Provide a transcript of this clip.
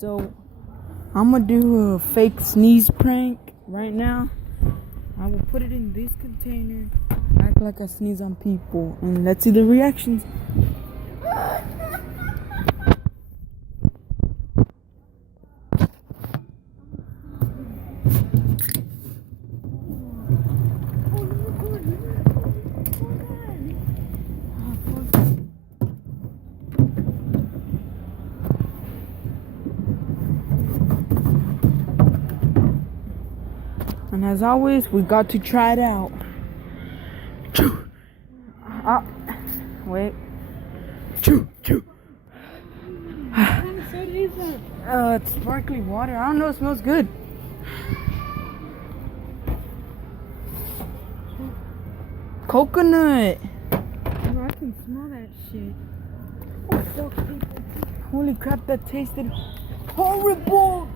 So, I'm gonna do a fake sneeze prank right now. I will put it in this container, act like I sneeze on people, and let's see the reactions. And as always, we got to try it out. Wait. It's sparkling water. I don't know, it smells good. Coconut. Bro, I can smell that shit. Holy crap, that tasted horrible.